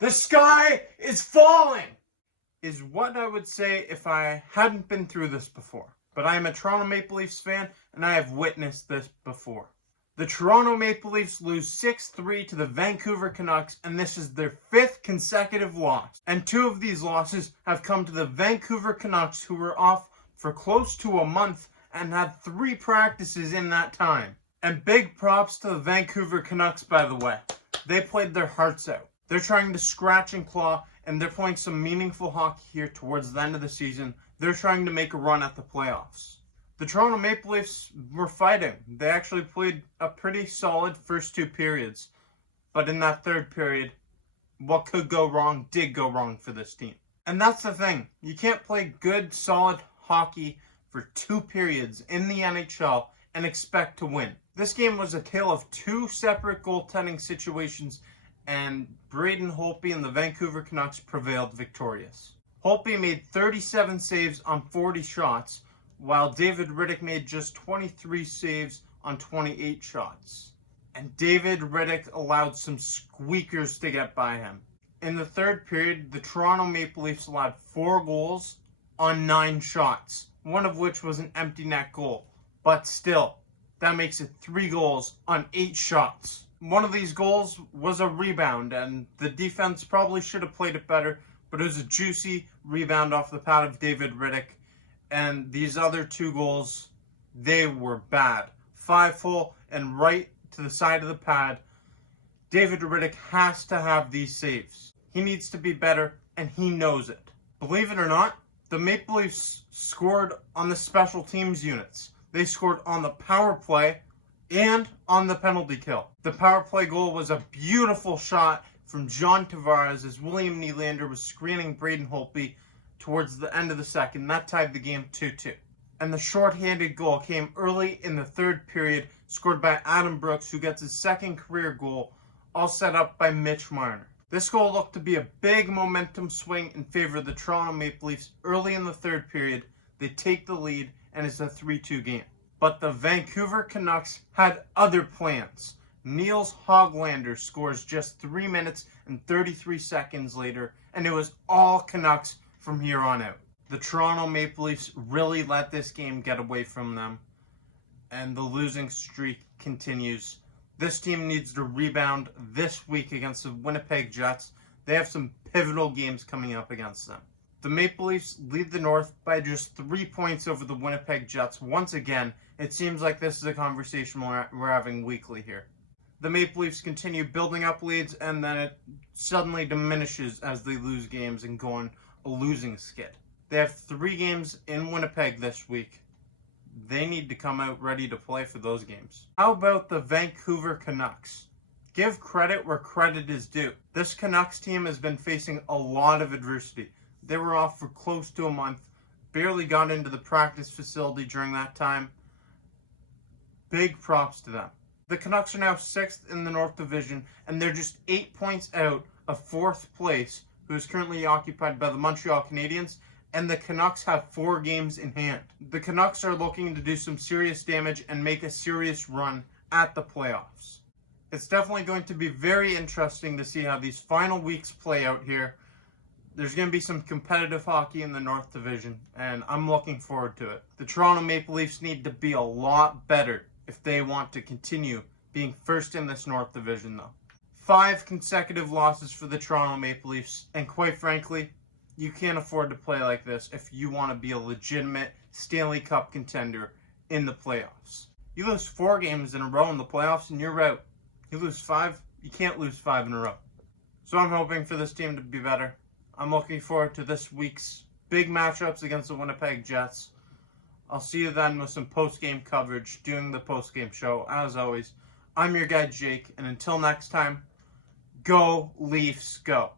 The sky is falling! Is what I would say if I hadn't been through this before. But I am a Toronto Maple Leafs fan, and I have witnessed this before. The Toronto Maple Leafs lose 6-3 to the Vancouver Canucks, and this is their 5th consecutive loss. And 2 of these losses have come to the Vancouver Canucks, who were off for close to a month and had 3 practices in that time. And big props to the Vancouver Canucks, by the way. They played their hearts out. They're trying to scratch and claw, and they're playing some meaningful hockey here towards the end of the season. They're trying to make a run at the playoffs. The Toronto Maple Leafs were fighting. They actually played a pretty solid first 2 periods. But in that 3rd period, what could go wrong did go wrong for this team. And that's the thing. You can't play good, solid hockey for 2 periods in the NHL and expect to win. This game was a tale of 2 separate goaltending situations, and Braden Holtby and the Vancouver Canucks prevailed victorious. Holtby made 37 saves on 40 shots, while David Rittich made just 23 saves on 28 shots. And David Rittich allowed some squeakers to get by him. In the 3rd period, the Toronto Maple Leafs allowed 4 goals on 9 shots, one of which was an empty net goal. But still, that makes it 3 goals on 8 shots. One of these goals was a rebound, and the defense probably should have played it better, but it was a juicy rebound off the pad of David Rittich. And these other 2 goals, they were bad. 5-hole and right to the side of the pad. David Rittich has to have these saves. He needs to be better, and he knows it. Believe it or not, the Maple Leafs scored on the special teams units. They scored on the power play and on the penalty kill. The power play goal was a beautiful shot from John Tavares as William Nylander was screening Braden Holtby towards the end of the 2nd. That tied the game 2-2. And the shorthanded goal came early in the 3rd period, scored by Adam Brooks, who gets his 2nd career goal, all set up by Mitch Marner. This goal looked to be a big momentum swing in favor of the Toronto Maple Leafs early in the 3rd period. They take the lead, and it's a 3-2 game. But the Vancouver Canucks had other plans. Niels Hoglander scores just 3 minutes and 33 seconds later, and it was all Canucks from here on out. The Toronto Maple Leafs really let this game get away from them, and the losing streak continues. This team needs to rebound this week against the Winnipeg Jets. They have some pivotal games coming up against them. The Maple Leafs lead the North by just 3 points over the Winnipeg Jets. Once again, it seems like this is a conversation we're having weekly here. The Maple Leafs continue building up leads, and then it suddenly diminishes as they lose games and go on a losing skid. They have 3 games in Winnipeg this week. They need to come out ready to play for those games. How about the Vancouver Canucks? Give credit where credit is due. This Canucks team has been facing a lot of adversity. They were off for close to a month, barely got into the practice facility during that time. Big props to them. The Canucks are now 6th in the North Division, and they're just 8 points out of 4th place, who is currently occupied by the Montreal Canadiens, and the Canucks have 4 games in hand. The Canucks are looking to do some serious damage and make a serious run at the playoffs. It's definitely going to be very interesting to see how these final weeks play out here. There's going to be some competitive hockey in the North Division, and I'm looking forward to it. The Toronto Maple Leafs need to be a lot better if they want to continue being first in this North Division, though. 5 consecutive losses for the Toronto Maple Leafs, and quite frankly, you can't afford to play like this if you want to be a legitimate Stanley Cup contender in the playoffs. You lose 4 games in a row in the playoffs and you're out. You lose 5, you can't lose 5 in a row. So I'm hoping for this team to be better. I'm looking forward to this week's big matchups against the Winnipeg Jets. I'll see you then with some post-game coverage, doing the post-game show. As always, I'm your guy Jake, and until next time, go Leafs, go.